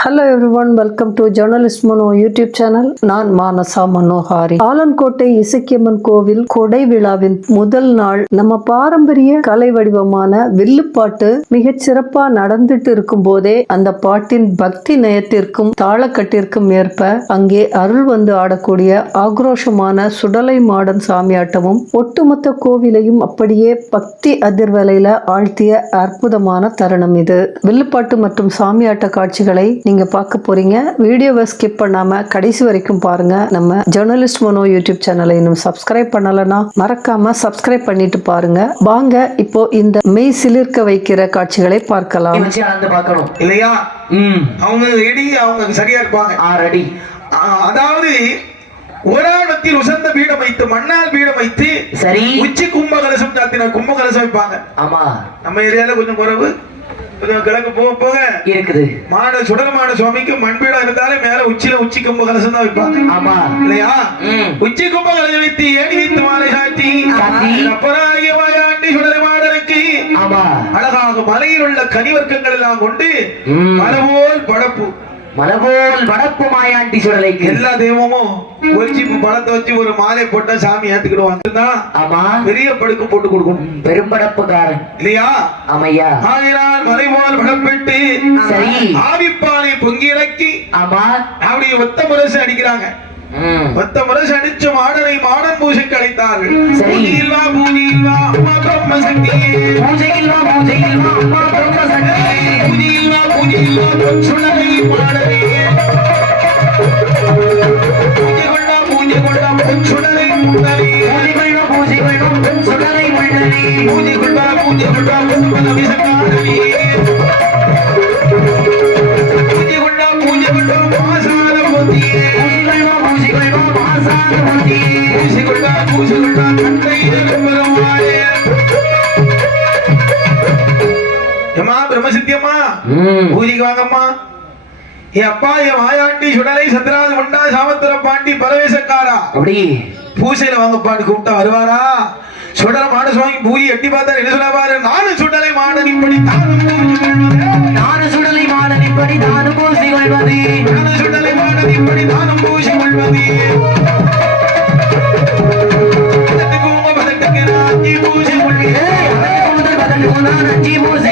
Hello everyone, welcome to journalist Mano YouTube channel. நான் மானசா மனோஹாரி. ஆலன்கோட்டை இசக்கியம்மன் கோவில் கொடை விழாவின் முதல் நாள் நம்ம பாரம்பரிய கலை வடிவமான வில்லுப்பாட்டு மிகச் சிறப்பா நடந்துட்டு இருக்கும் போதே அந்த பாட்டின் பக்தி நயத்திற்கும் தாளக்கட்டிற்கும் ஏற்ப அங்கே அருள் வந்து ஆடக்கூடிய ஆக்ரோஷமான சுடலை மாடன் சாமியாட்டமும் ஒட்டுமொத்த கோவிலையும் அப்படியே பக்தி அதிர்வலையில ஆழ்த்திய அற்புதமான தருணம் இது. வில்லுப்பாட்டு மற்றும் சாமியாட்ட காட்சிகளை நீங்க பார்க்க போறீங்க. வீடியோவை ஸ்கிப் பண்ணாம கடைசி வரைக்கும் பாருங்க. நம்ம ஜேர்னலிஸ்ட் மனோ யூடியூப் சேனலை இன்னும் சப்ஸ்கிரைப் பண்ணலனா மறக்காம சப்ஸ்கிரைப் பண்ணிட்டு பாருங்க. வாங்க இப்போ இந்த மெய் சிலிர்க்க வைக்கிற காட்சிகளை பார்க்கலாம். இல்லையா? அவங்க ரெடி, அவங்க சரியா இருப்பாங்க. அதாவது ஓராடத்தில் உசந்த பீடம் வைத்து மண்ணால் பீடம் வைத்து சரி உச்சி கும்பகலசம் சாத்தின கும்பகலசம் வைப்பாங்க. ஆமா, நம்ம ஏரியால கொஞ்சம் குறைவு, கிழக்கு போக போக இருக்குது. சுடலமான சுவாமிக்கு மண்பீடம் இருந்தாலே மேல உச்சியில உச்சி கும்பகலசம் தான் வைப்பாங்க. ஆமா இல்லையா? உச்சி கும்பகலசம் வைத்து ஏடி வைத்து மாலை சாத்தி அப்பராகிய வாயாண்டி சுடலை மாடனுக்கு அழகாக மலையில் உள்ள கனிவர்க்கங்கள் எல்லாம் கொண்டு மலபோல் படப்பு மாயாண்டி சுடலைக்கு எல்லா தெய்வமும் பழத்தை வச்சு ஒரு மாலை போட்டா சாமி ஏத்துக்கிடுவாங்க. பெரிய படுக்கு போட்டு கொடுக்கணும், பெரும்படப்புக்காரன் இல்லையா? ஆமையா. ஆகினால் மலை போல் படப்பெட்டு ஆவிப்பாலை பொங்கி இறக்கி அப்படி ஒத்த முரசு அடிக்கிறாங்க. ஒத்த முரசு அடிச்சு மாடனை மாடன் பூஜைக்கு அழைத்தார்கள். பூஜையில்வா பூஜையில்வா அம்மா பிரம்ம சக்தியே, பூஜையில்வா பூஜையில்வா அம்மா பிரம்ம சக்தியே, பூஜையில்வா பூஜையில்வா சுடலை மாடனே, பூஜை கொண்டா பூஜை கொண்டா சுடலை முன்னரே, பூஜை கொண்டா பூஜை கொண்டா சுடலை முன்னரே, பூஜை கொண்டா பூஜை கொண்டா புஷ்பல விசகாரனே, பூஜை கொண்டா பூஜை கொண்டா மாசான புத்தியே, பூஜை கொண்டா மாசான புத்தியே, பூஜை கொண்டா பூஜை கொண்டா கண்டை பெருமாளே. ஏமா பிரம்மசித்தியம்மா, பூஜைக்கு வாங்கம்மா. என் அப்பா என் மாயாண்டி சுடலை சந்திராஜ் முண்டா சாமத்திர பாண்டி பரவேசக்காரா அப்படி பூசையில வாங்கப்பான்னு கூப்பிட்டா வருவாரா? சுடலை மாட சுவாமி பூஜை எட்டி பார்த்தா என்ன சொல்லுவாரு? நானும் சுடலை மாடன் இப்படி தானும் நானும் சுடலை மாடன் இப்படி தானும் பூசி கொள்வது, நானும் சுடலை மாடன் இப்படி தானும் பூசி கொள்வது, பூசி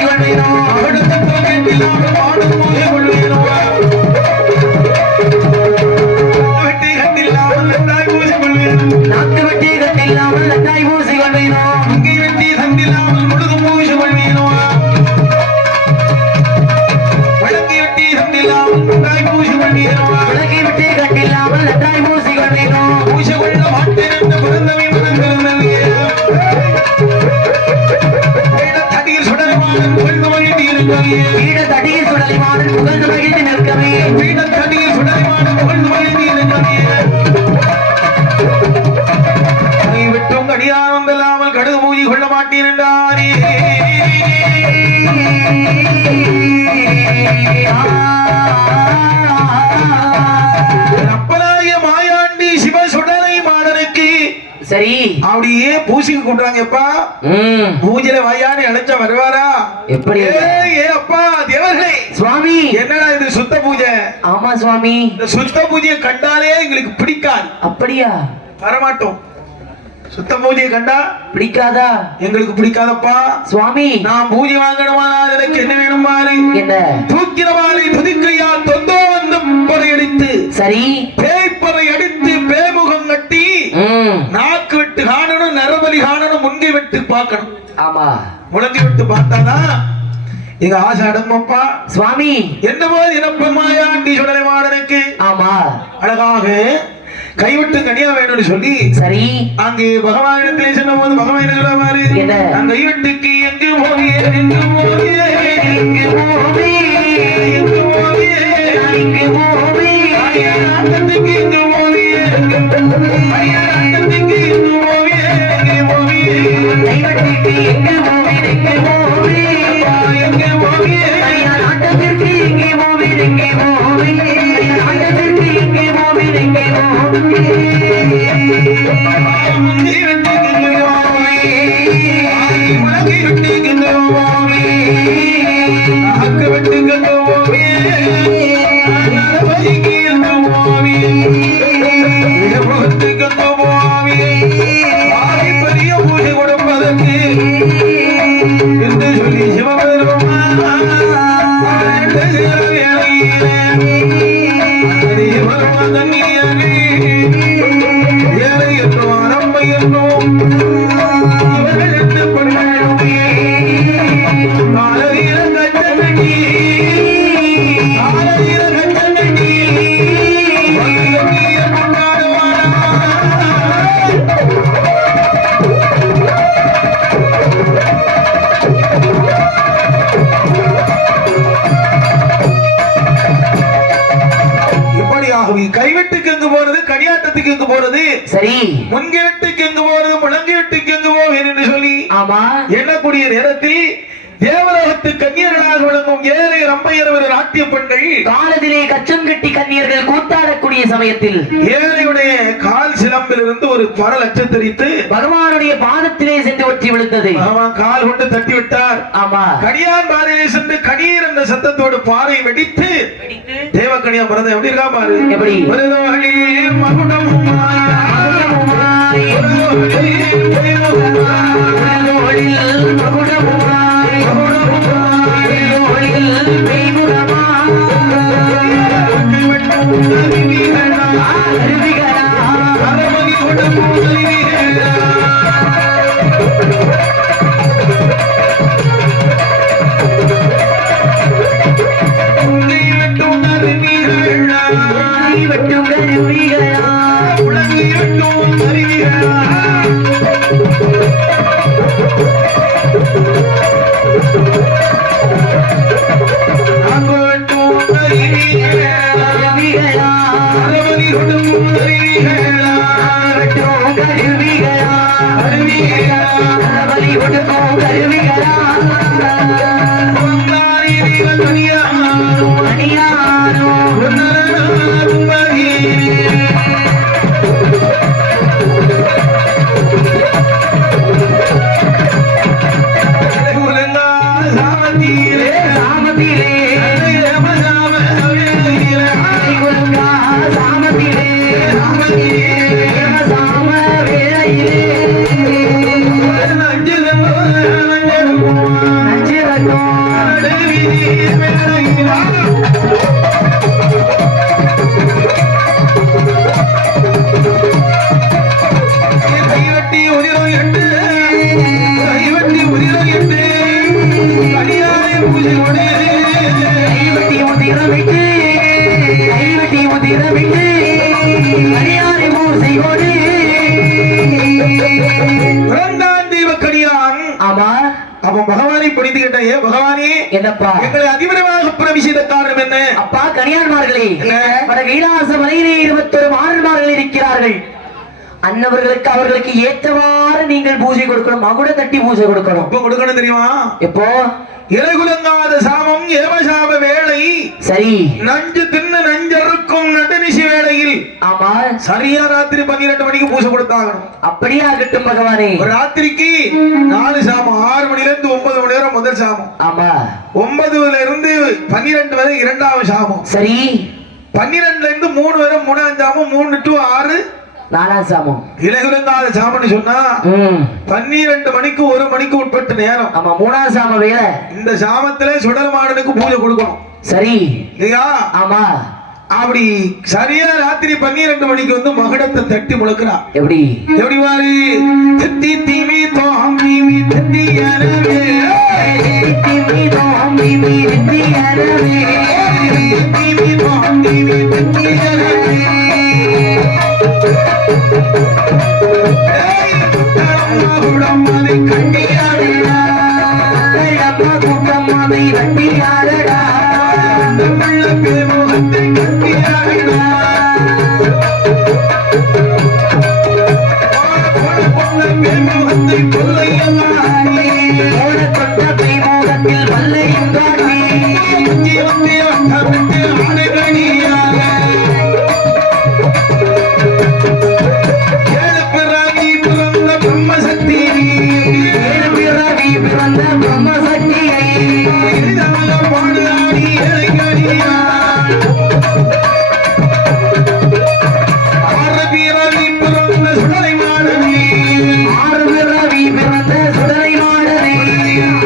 விட்டும் கடியாரம் இல்லாமல் கடுகு பூஜை கொள்ள மாட்டேன் என்றாரே. அப்பனாய மாயாண்டி சிவ சுடலை மாடனுக்கு சரி அப்படியே பூசிக்கு கூட்டுறாங்க. எப்பா பூஜையில வாயான்னு அழைச்சா வருவாரா? எப்படி? ஏ அப்பா தேவர்களே, சுவாமி என்னடா இது சுத்த பூஜை? ஆமா சுவாமி, இந்த சுத்த பூஜையை கண்டாலே எங்களுக்கு பிடிக்காது. அப்படியா? வரமாட்டோம். சுத்த பூஜையை கண்டா பிடிக்காதா? எங்களுக்கு பிடிக்காதப்பா சுவாமி. நான் பூஜை வாங்கணுமா? எனக்கு என்ன வேணும் பாரு. என்ன? தூக்கிற மாதிரி துதிக்கையால் தொந்தோ வந்து பொறையடித்து சரி பேய்ப்பறை அடித்து பேமுகம் கட்டி நாக்கு விட்டு காணணும், நரபலி காணணும், முன்கை விட்டு பார்க்கணும். ஆமா, முழங்கி விட்டு பார்த்தாதான் எங்க ஆசை அடங்கப்பா சுவாமி. என்னவோ இனப்பமாயாண்டி சுடலை மாடனுக்கு ஆமா அழகாக கைவிட்டு கனியா வேணும்னு சொல்லி சரி அங்கே பகவானிடத்திலே சொன்ன போது பகவான் என்ன சொல்லுவாரு? நான் கைவிட்டுக்கு எங்கு போவியே எங்கு போவியே எங்கு போவியே எங்கு போவியே எங்கு போவியே ஆட்டத்துக்கு எங்கு போவியே ஆட்டத்துக்கு எங்கு போவியே எங்கு போவியே கைவிட்டுக்கு எங்கு போவியே எங்கு போவியே எங்கு போவியே ஆட்டத்துக்கு எங்கு போவியே எங்கு போவியே ஆட்டத்துக்கு எங்கு போவியே எங்கு போவியே ஆகவே கைவெட்டுக்கு எங்கு போறது, கடியாட்டத்துக்கு எங்கு போறது, சரி முன்கெட்டுக்கு எங்கு போறது, முழங்கெட்டுக்கு எங்கு போவேன் என்று சொல்லி ஆமா எண்ணக்கூடிய நேரத்தில் தேவலோகத்து கன்னியர்களாக விளங்கும் ஏழை ரம்பையர் நாட்டிய பெண்கள் காலத்திலே கச்சம் கட்டி கன்னியர்கள் கூத்தாடக்கூடிய சமயத்தில் ஏழையுடைய கால் சிலம்பிலிருந்து ஒரு பரல் அச்சத்தரித்து பகவானுடைய பாதத்திலே சென்று ஒற்றி விழுந்தது. அவன் கால் கொண்டு தட்டி விட்டார். ஆமா கடியான் பாறையிலே சென்று கணீர் என்ற சத்தத்தோடு பாறை வெடித்து தேவக்கனியா பிறந்த எப்படி இருக்கா பாரு. எப்படி மகுடம் பகவானை படித்து கேட்டாயே பகவானே என்னப்பா எங்களை அதிபரமாக பிரவேசித்த காரணம் என்ன? அப்பா கனியான்மார்களே வட கைலாச மலையிலே 21 மாறன்மார்கள் இருக்கிறார்கள். அன்னவர்களுக்கு அவர்களுக்கு ஏற்றவாறு நீங்கள் பூஜை கொடுக்கணும், மகுட தட்டி பூஜை கொடுக்கணும். எப்ப கொடுக்கணும் தெரியுமா? எப்போ இலைகுலங்காத சாமம் ஏவசாம வேளை, சரி நஞ்சு தின்னு நஞ்சருக்கும் நடுநிசி வேளையில். ஆமா சரியா ராத்திரி 12 மணிக்கு பூஜை கொடுத்தாகணும். அப்படியே ஆகட்டும் பகவானே. ஒரு ராத்திரிக்கு 4 சாமம், 6 மணில இருந்து 9 மணி நேரம் முதல் சாமம். ஆமா 9ல இருந்து 12 வரை இரண்டாவது சாமம். சரி 12ல இருந்து 3 வரை 3ஆம் சாமம், 3 to 6 4ஆம் சாமம். இலைகுலங்காத சாமம்னு சொன்னா 12 மணிக்கு 1 மணிக்கு உட்பட்ட நேரம். ஆமா 3ஆம் சாம வேளை. இந்த சாமத்துல சுடர் மாடனுக்கு பூஜை கொடுக்கணும். சரி இல்லையா? ஆமா அப்படி சரியா ராத்திரி 12 மணிக்கு வந்து மகுடத்தை தட்டி முழக்கிறா. எப்படி எப்படி வாரு தத்தி தீமி தோம் தீமி தத்தி அரவே தீமி தோம் தீமி தத்தி அரவே தீமி தோம் தீமி தத்தி அரவே மகுடம் அதை கண்டியாடா அம்மா கூட்டம் அதை வண்டியாடா உள்ள பேமுகத்தை கண்டியாடா பேமுகத்தை கொல்லையமா ஓடப்பட்ட பேமுகத்தில் வல்லையும் காட்டி வந்து வந்தவிட்டு ஆடுகளியாக ஏழு பிறவி பிறந்த பிரம்மசக்தி பிறவி பிறந்த பிரம்மசக்தியை பாடுதாடி ஏழைகளியா ஆறு பிறவி பிறந்த சுடலை மாடவி 6 பிறவி பிறந்த சுடலை மாடவி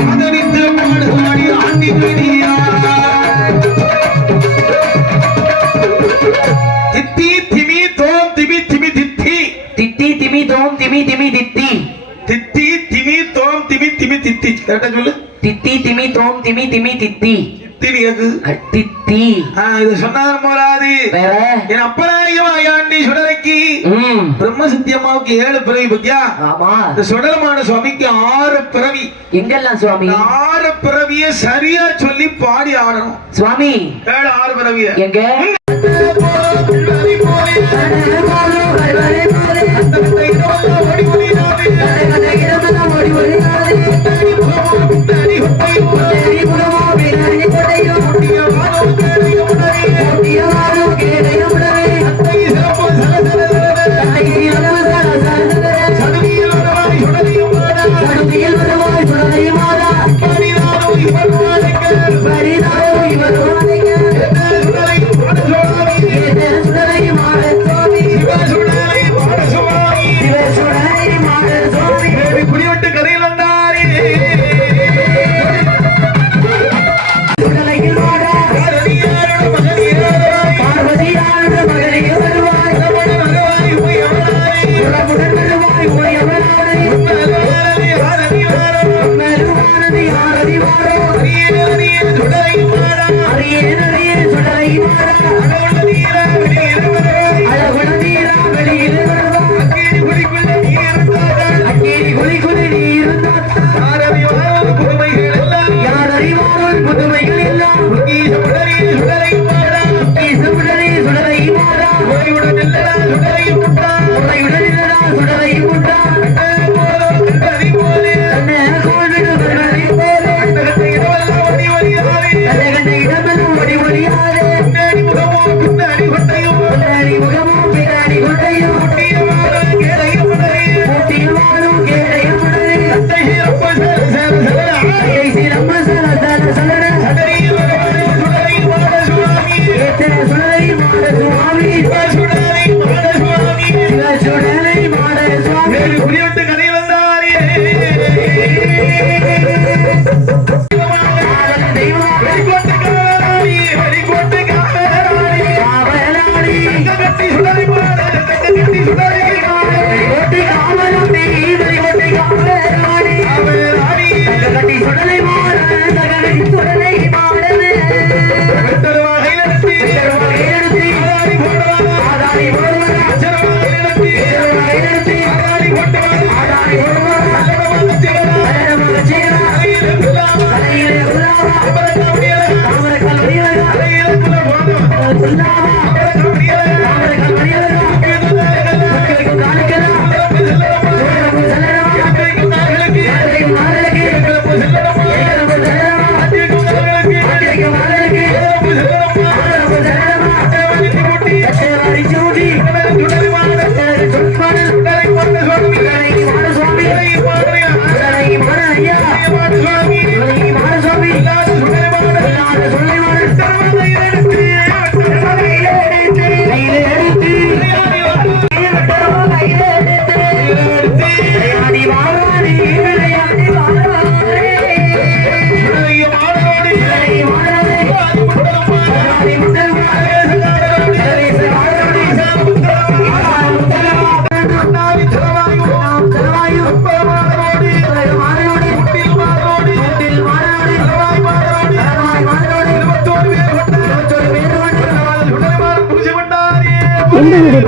ஆதரித்து பாடுதாடி ஆண்டிகளியா தித்தி திமி தோம் திமி திமி தித்தி தித்தி திமி தோம் திமி திமி தித்தி தித்தி திமி தோம் திமி திமி தித்தி கரெக்டா சொல்லு. தித்தி திமி தோம் திமி திமி தித்தி திமி எது? தித்தி இது சொன்னார் போராது. வேற என் அப்பனாயும் ஐயாண்டி சுடலைக்கு பிரம்ம சத்தியமாவுக்கு 7 பிறவி பத்தியா? ஆமா இந்த சுடலமான சுவாமிக்கு 6 பிறவி. எங்கெல்லாம் சுவாமி 6 பிறவிய சரியா சொல்லி பாடி ஆடணும் சுவாமி. 6 பிறவிய எங்க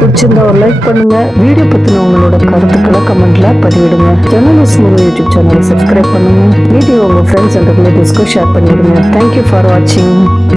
பிடிச்சிருந்தா ஒரு லைக் பண்ணுங்க. வீடியோ பத்தின உங்களோட கருத்துக்களை கமெண்ட்ல பதிவிடுங்க. ஜேர்னலிஸ்ட் மூவி யூடியூப் சேனலை சப்ஸ்கிரைப் பண்ணுங்க. வீடியோ உங்க ஃப்ரெண்ட்ஸ் அண்ட் ரிலேட்டிவ்ஸ்க்கு ஷேர் பண்ணிடுங்க. தேங்க்யூ ஃபார் வாட்சிங்.